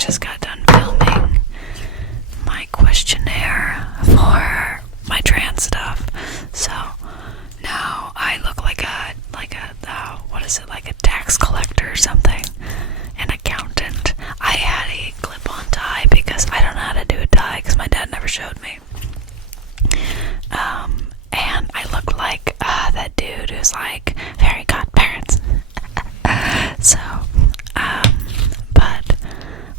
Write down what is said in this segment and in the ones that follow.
just got done filming my questionnaire for my trans stuff. So now I look like a what is it, like a tax collector or something, an accountant. I had a clip-on tie because I don't know how to do a tie because my dad never showed me. And I look like that dude who's like fairy godparents. So, but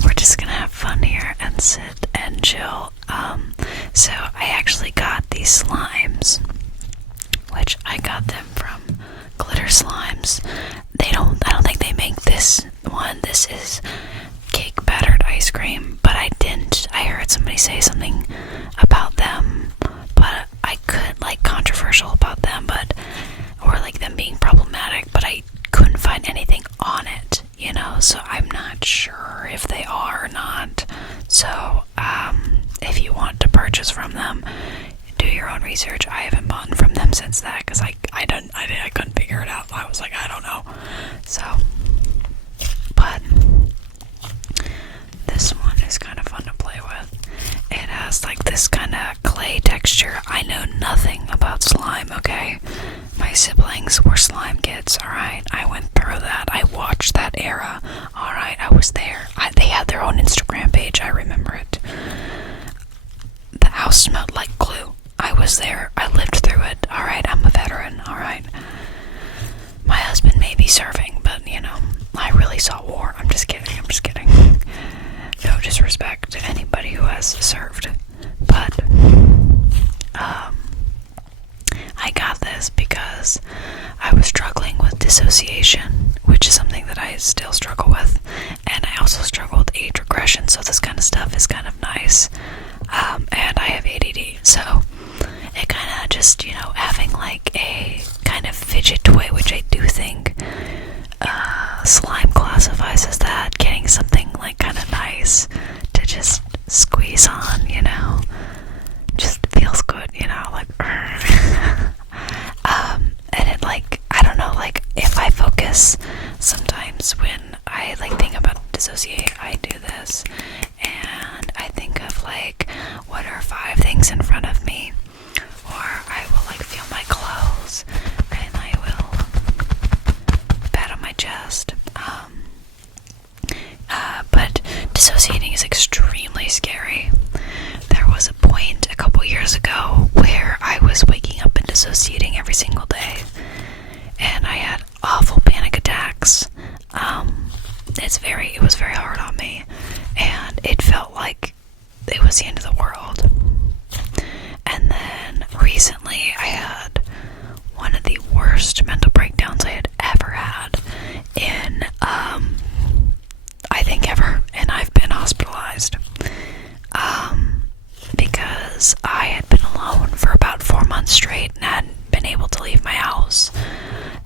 we're just gonna have fun here and sit and chill. So I actually got these slimes, which I got them from Glitter Slimes. I don't think they make this one. This is cake battered ice cream, but I heard somebody say something about them, but I could, like, controversial about them, or like them being problematic, but I couldn't find anything on it, so I'm not sure if they are or not. So, if you want to purchase from them, do your own research. I haven't bought from them since that, because I couldn't figure it out. I was like, I don't know. So, but this one is kind of fun to play with. It has like this kind of clay texture. I know nothing about slime, okay? My siblings were slime kids, alright? I went through that. I watched that era, alright? I was there. They had their own Instagram page, I remember it. The house smelled like glue. I was there. I lived through it, alright? I'm a veteran, alright? My husband may be serving, but, I really saw war. I'm just kidding. No disrespect to anybody who has served, but I got this because I was struggling with dissociation, which is something that I still struggle with, and I also struggle with age regression, so this kind of stuff is kind of nice. And I have ADD, so it kind of just, having like a kind of fidget toy, which I do think slime classifies as that, getting something like kind of nice to just squeeze on, just feels good, like and it, like, I don't know, like, if I focus sometimes when I like think about dissociate, I do this and I think of like, what are 5 things in front of me, or I will like feel my clothes and I will pat on my chest. But dissociating is extremely scary. There was a point a couple years ago where I was waking up and dissociating every single day, and I had awful panic attacks. It was very hard on me, and it felt like it was the end of the world. And then recently I had one of the worst mental breakdowns I had ever had in I think ever, and I've been hospitalized because I had been alone for about 4 months straight and hadn't been able to leave my house,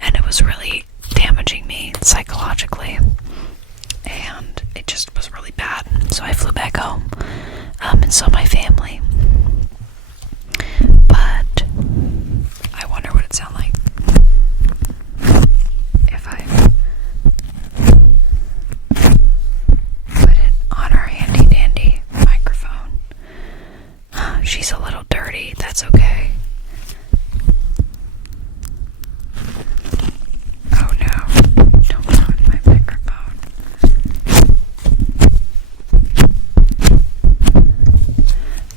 and it was really damaging me psychologically, and it just was really bad. So I flew back home and saw my family, but I wonder what it'd sound like if I put it on our handy dandy microphone. She's a little dirty, that's okay. Oh no, don't go in my microphone.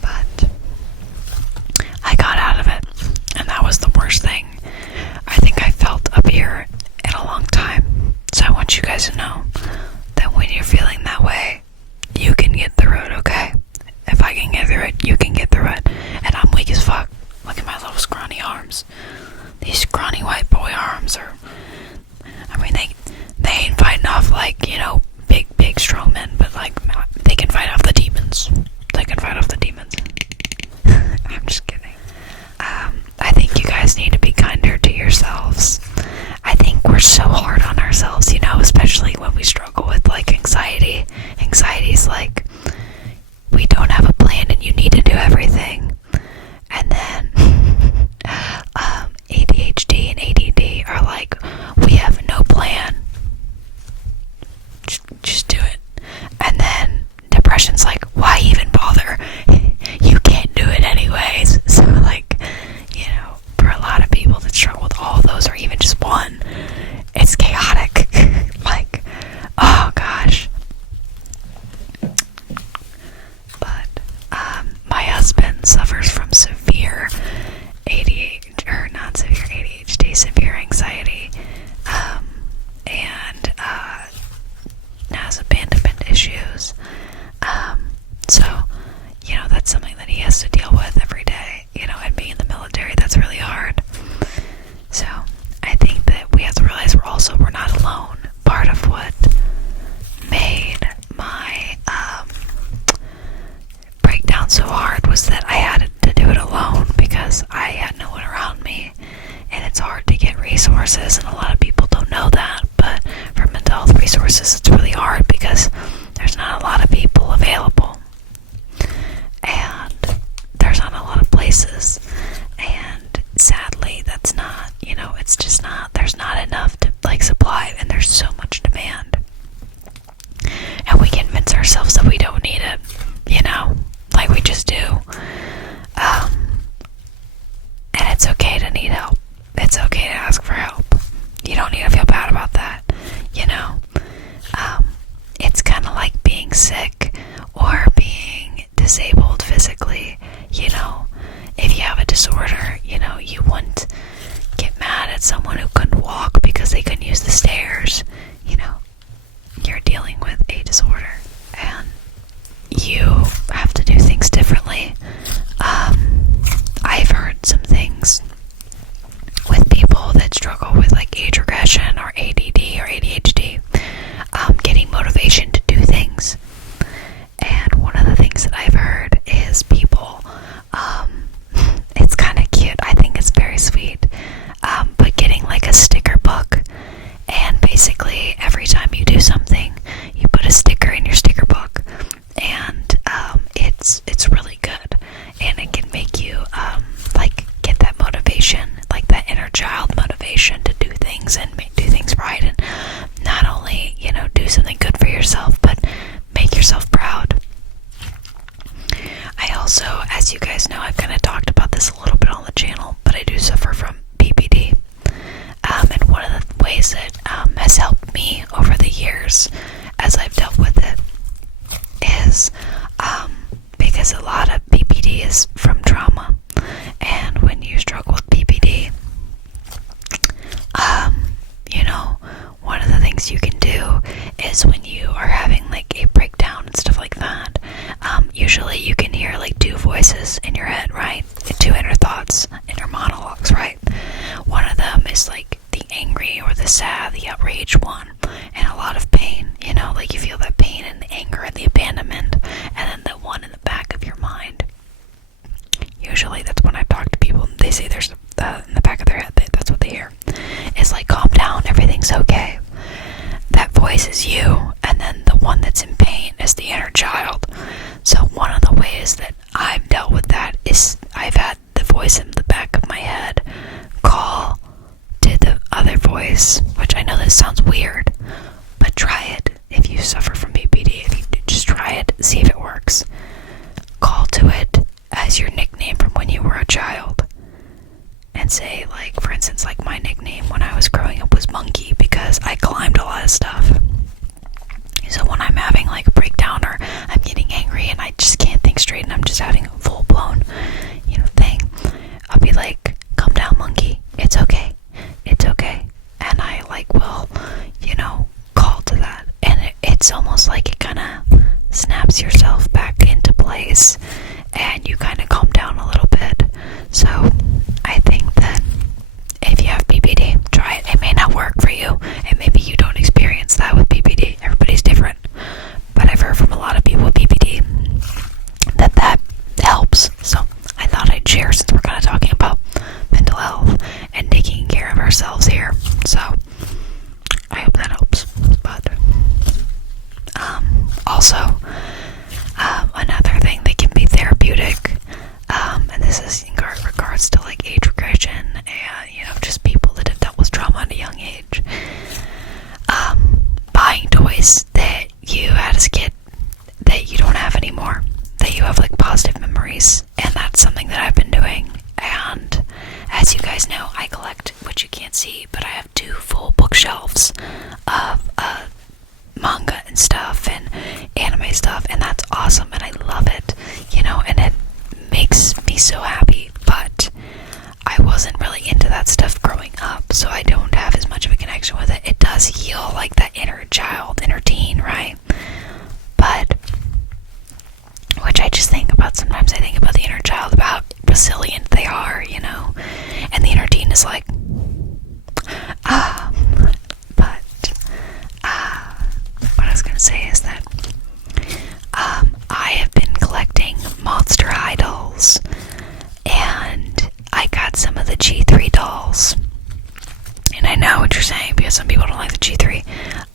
But I got out of it, and that was the worst thing I think I felt up here in a long time. So I want you guys to know that when you're feeling that way, you can get through it, okay? If I can get through it, you can get through it. And I'm weak as fuck. Look at my little scrawny arms. These scrawny white boy arms are, they ain't fighting off like, big strong men, but like, they can fight off the demons. I'm just kidding. I think you guys need to be kinder to yourselves. I think we're so hard on ourselves, especially when we struggle with like anxiety. Anxiety's like, we don't have a plan and you need to do everything. And then ADHD and ADD are like, we have no plan. Just do it. And then as you guys know, I've kind of talked about this a little bit on the channel, but I do suffer from PPD. And one of the ways that has helped me over the years as I've dealt with it is because a lot of PPD is from trauma. And when you struggle with PPD, one of the things you can do is when you are having like a breakdown and stuff like that, usually you can hear like two voices in your head, right? Two inner thoughts, inner monologues, right? One of them is like the angry or the sad, the outraged one, and a lot of pain, like you feel that pain and the anger and the abandonment, and then the one in the back of your mind. Usually that's when I talk to people, they say there's in the back of their head, that's what they hear. It's like, calm down, everything's okay. That voice is you, and then the one that's in pain is the inner child. So one of the ways that I've dealt with that is I've had the voice in the back of my head call to the other voice, which I know this sounds weird, but try it if you suffer from PPD. If you just try it, see if it works. Call to it as your nickname from when you were a child. And say, like, for instance, like my nickname when I was growing up was Monkey because I climbed a lot of stuff. So when I'm having like a breakdown or I'm getting angry and I just can't think straight and I'm just having a full blown, thing, I'll be like, calm down, Monkey. It's okay. It's okay. And I will, call to that. And it's almost like it kind of snaps yourself back into place and you kind of calm down a little bit. So I think that if you have PPD, try it. It may not work for you, and maybe you don't experience that with PPD. Everybody's different. But I've heard from a lot of people with PPD that helps. So I thought I'd share since we're kind of talking about mental health and taking care of ourselves here. So I hope that helps. But also, another thing that can be therapeutic, and this is in regards to like age regression and just people that have dealt with trauma at a young age, buying toys that you had as a kid that you don't have anymore, that you have like positive memories, and that's something that I've been doing. And as you guys know, I collect, which you can't see, but I have 2 full bookshelves of manga and stuff and anime stuff, and that's awesome and I love it, and it makes me so happy. But I wasn't really into that stuff growing up, so I don't have as much of a connection with it. It does heal like that inner child, inner teen, right? But which I just think about sometimes. I think about the inner child, about how resilient they are, and the inner teen is like what I was gonna say is that I have been collecting Monster High dolls, and I got some of the G3 dolls. And I know what you're saying because some people don't like the G3.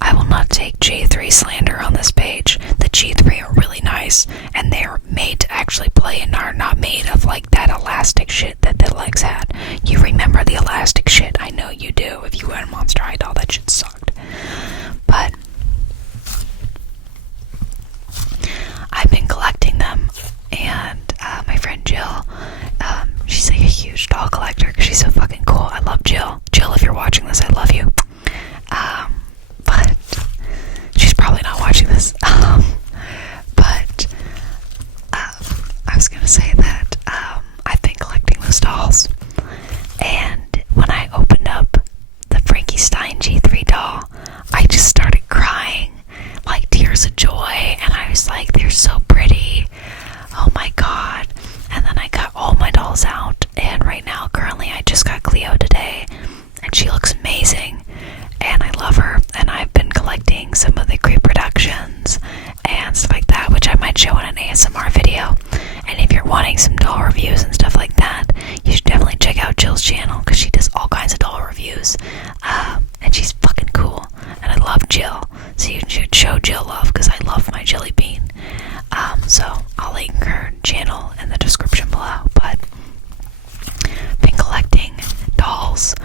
I will not take G3 slander on this page. The G3 are really nice, and they're made to actually play and are not made of like that elastic shit that the legs had. You remember the elastic shit? I know you do. If you had a Monster High doll, that shit sucked. But I've been collecting them, and my friend Jill, she's like a huge doll collector because she's so fucking cool. I love Jill. Jill, if you're watching this, I love you. But she's probably not watching this. But I was gonna say that I've been collecting those dolls, and when I opened up the Frankie Stein G3 doll, I just started crying like tears of joy, and I was like, they're so pretty, oh my god. And then I got all my dolls out, and right now currently I just got Cleo today, and she looks amazing, and I love her. And I've been collecting some of the reproductions and stuff like that, which I might show in an ASMR video. And if you're wanting some doll reviews and stuff like that, you should definitely check out Jill's channel because she does all kinds of doll reviews, and she's fucking cool, and I love Jill. So you should show Jill love because I love my jelly bean. So I'll link her channel in the description below. But been collecting dolls,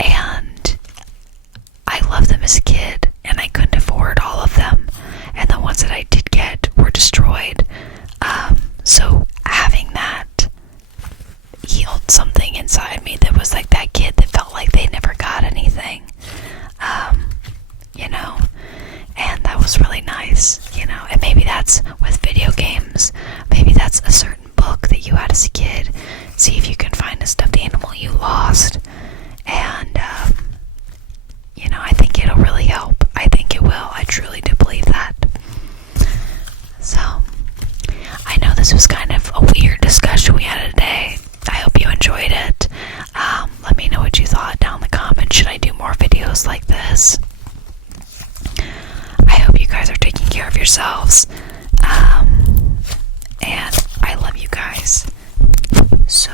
and I loved them as a kid, and I couldn't afford all of them, and the ones that I did get were destroyed. So having that inside me that was like that kid that felt like they never got anything, you know, and that was really nice, you know. And maybe that's with video games, maybe that's a certain book that you had as a kid. See if you can find a stuffed animal you lost, and you know, I think it'll really help. I think it will. I truly do believe that. So, I know this was kind of a weird discussion we had today. I hope you enjoyed it. Let me know what you thought down in the comments. Should I do more videos like this? I hope you guys are taking care of yourselves. And I love you guys so